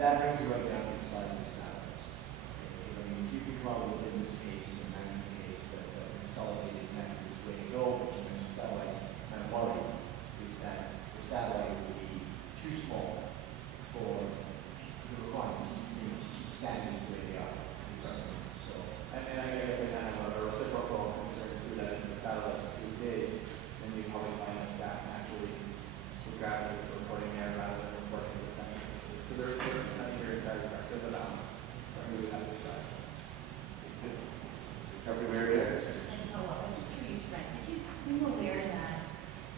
that brings you right down to the size of the satellites. I mean, if you could come up with a business case and management case that consolidated method is the way to go, but you mentioned satellites, my worry is that the satellite will be too small for the requirement to keep things, keep standards the way they are. So, and I guess I kind of have a reciprocal concern too, that if the satellite's too big, then you probably find that staff naturally will gravitate to reporting there rather than reporting to the center. So there's I think there's a balance that we would have to decide. Everywhere yet? Hello, I'm just curious, Brent, are you aware that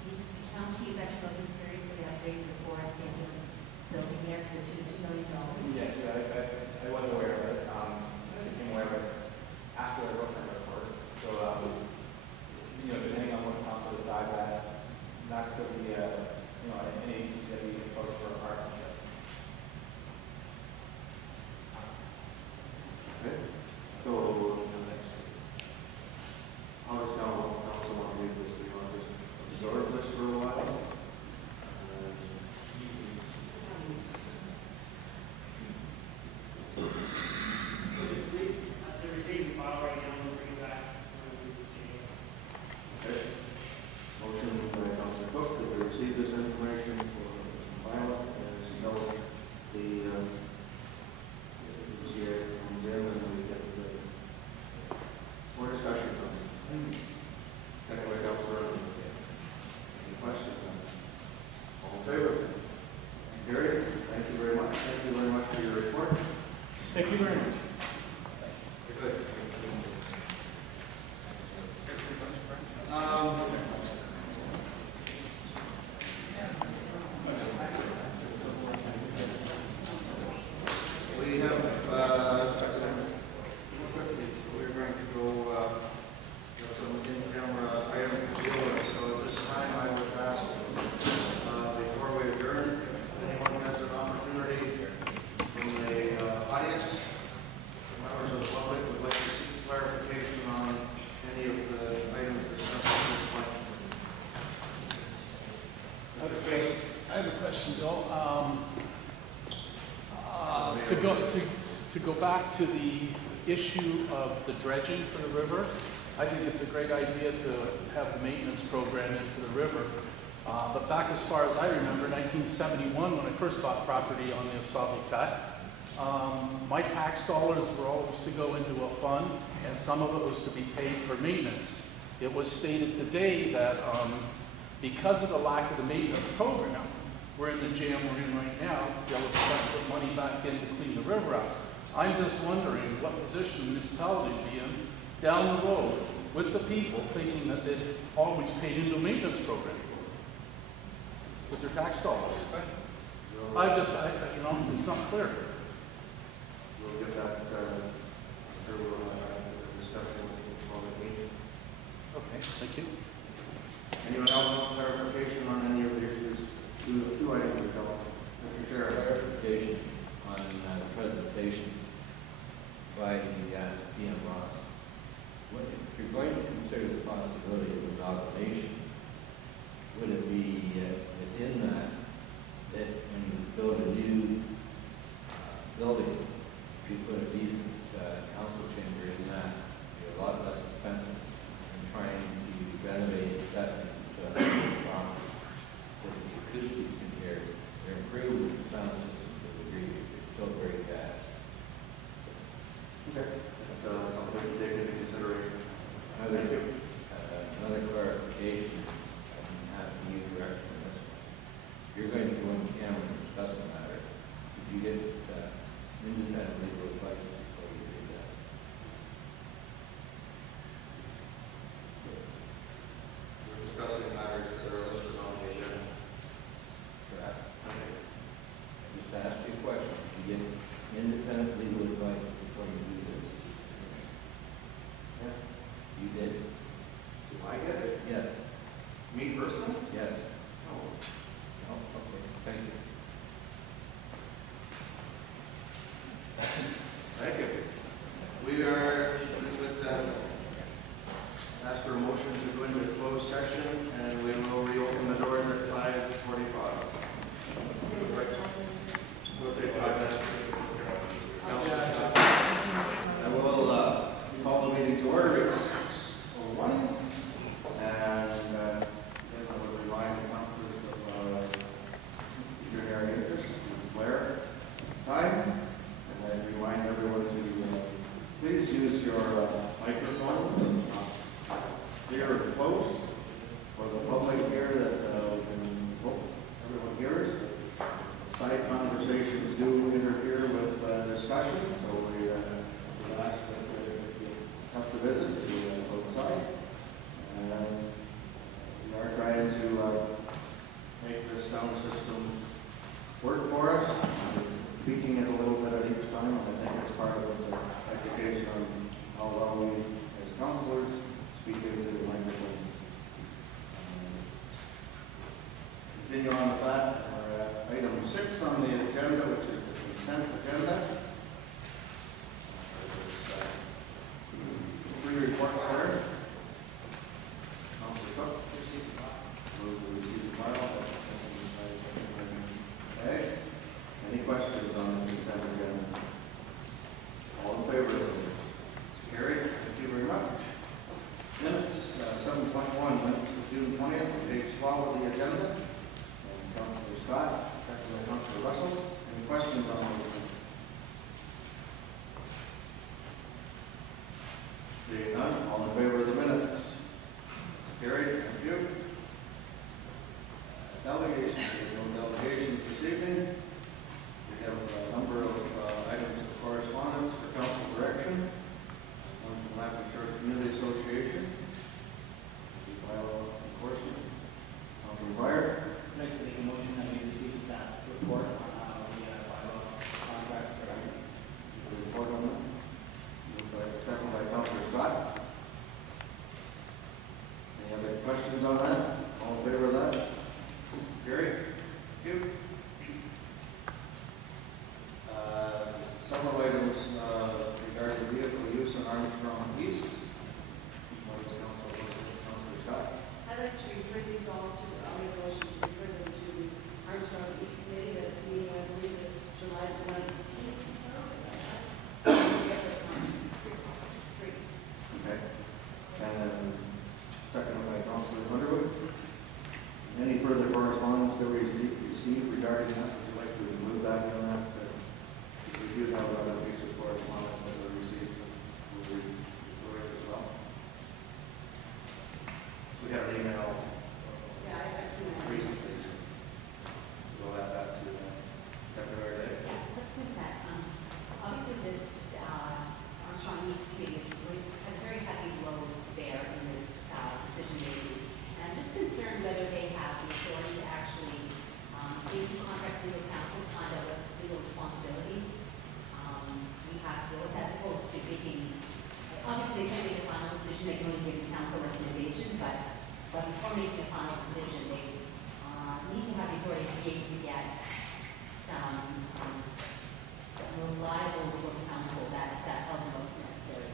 the county is actually looking seriously at upgrading the forest ambulance building there for $2 million? Yes, I was aware of it. I became aware of it after I wrote my report. So, depending on what council decides, that could be an agency that we can approach for a partnership. Okay. So, how does council want to do this? Do you want to just absorb this for a while? That's a receiving file right now, we'll bring it back. Okay. Motion by Councilor Cook that we receive this information for file and note the CA comes in and we get more discussion on it. Second by Councilor. Any questions? All in favor? Gary, thank you very much. Thank you very much for your report. Thank you very much. Good. We have, we're going to go, some in-camera items to deal with. So at this time, I would ask, before we adjourn, if anyone has an opportunity from the audience, members of the public would like to seek clarification on any of the items discussed at this point. I have a question, Bill. To go back to the issue of the dredging for the river, I think it's a great idea to have the maintenance program in for the river. But back as far as I remember, 1971, when I first bought property on the Osabi Cut, my tax dollars were always to go into a fund, and some of it was to be paid for maintenance. It was stated today that because of the lack of the maintenance program, we're in the jam we're in right now to be able to start to put money back in to clean the river out. I'm just wondering what position the municipality would be in down the road with the people thinking that they've always paid into a maintenance program with their tax dollars. It's not clear. We'll get that, after we'll have the discussion with the public meeting. Okay, thank you. Anyone else want clarification on any of the issues? Two items to go. Mr. Sheriff. Clarification on the presentation by the PM Ross. If you're going to consider the possibility of amalgamation, would it be within that when you build a new building, if you put a decent council chamber in that, you're a lot less expensive than trying to renovate the septic property. Because the acoustics in here, they're improved with the sound system to a degree, but they're still very bad. Okay. That's something to take into consideration. Another clarification, I'm asking you direction on this one. You're going to go in camera and discuss the matter. Did you get independent legal advice before you did that? We're discussing matters that are listed on the agenda. Correct. Okay. I just asked you a question. Did you get independent legal advice before you do this? Yeah. You did? Do I get it? Yes. Me personally? Yes. No. Oh, okay. Thank you. Thank you. We would ask for a motion to go into closed session, and we will reopen the doors at 5:45. We'll take 5 minutes. Continue on with that. Item 6 on the agenda, which is the consent agenda. Three reports there. Councilor Cook. Move to receive the file. Okay. Any questions on the consent agenda? All in favor? Carried. Thank you very much. Minutes, 7.1, minutes of June 20th, page 12 of the agenda. And Councilor Scott, second by Councilor Russell. Any questions on the motion? Seeing none, all in favor of the minutes? Carried. Thank you. Delegations, there are no delegations this evening. We have a number of items of correspondence for council direction. One from WestShoreMeeting Community Association. The bylaw enforcement. Councilor Breyer. I'd like to make a motion that we receive the staff report on the bylaw contract for The report on that. Moved by, second by Councilor Scott. Any other questions on that? All in favor of that? Gary? Thank you. Several items regarding vehicle use in Armstrong East. What is Councilor Scott? I'd like to refer these all to, I'll make a motion to refer them to Armstrong East Committee. That's meeting, I believe it's July 19th. Okay. And second by Councilor Underwood. Any further correspondence that we received regarding that? Would you like to move back on that? We do have another piece of correspondence that we received. We'll read it as well. We have an email Yeah, I've seen that. recently. We'll add that to the February day. Yeah, subsequent to that, obviously this Armstrong East Committee has very heavy loads to bear in this decision making. And I'm just concerned whether they have the authority to actually base a contract legal counsel to find out what legal responsibilities we have to go with, as opposed to making, obviously they can make a final decision, they can only give counsel recommendations, but before making a final decision, they need to have the authority to be able to get some reliable legal counsel that tells them what's necessary.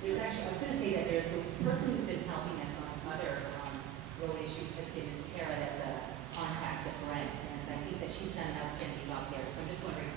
There's actually, I was going to say that there's the person who's been helping us on some other road issues has been Miss Tara, that's a contact at Brent, and I think that she's done an outstanding job there. So I'm just wondering